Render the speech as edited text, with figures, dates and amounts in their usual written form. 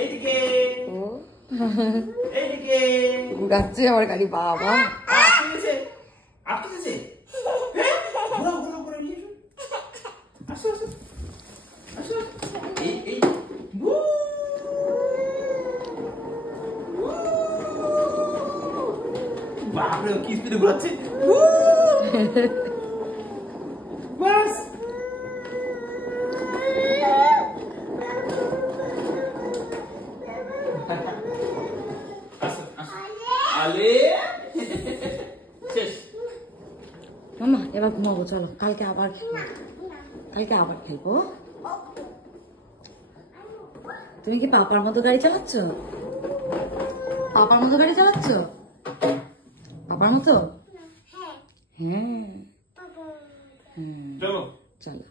এইদিকে ও এইদিকে ঘুরাচ্ছে আমার গাড়ি বাবা। আটকে গেছে ঘোরা ঘোরা করে নিয়ে আসো আসো আসো এই এই বাপরে কি স্পিডে ঘোরাচ্ছে বাস আলে শেষ মামা এবার ঘুমাবো, চলো কালকে আবার খেলবো, কালকে আবার খেলবো। তুমি কি পাপার মতো গাড়ি চালাচ্ছ? পাপার মতো গাড়ি চালাচ্ছ? পাপার মতো? হ্যাঁ চলো চলো।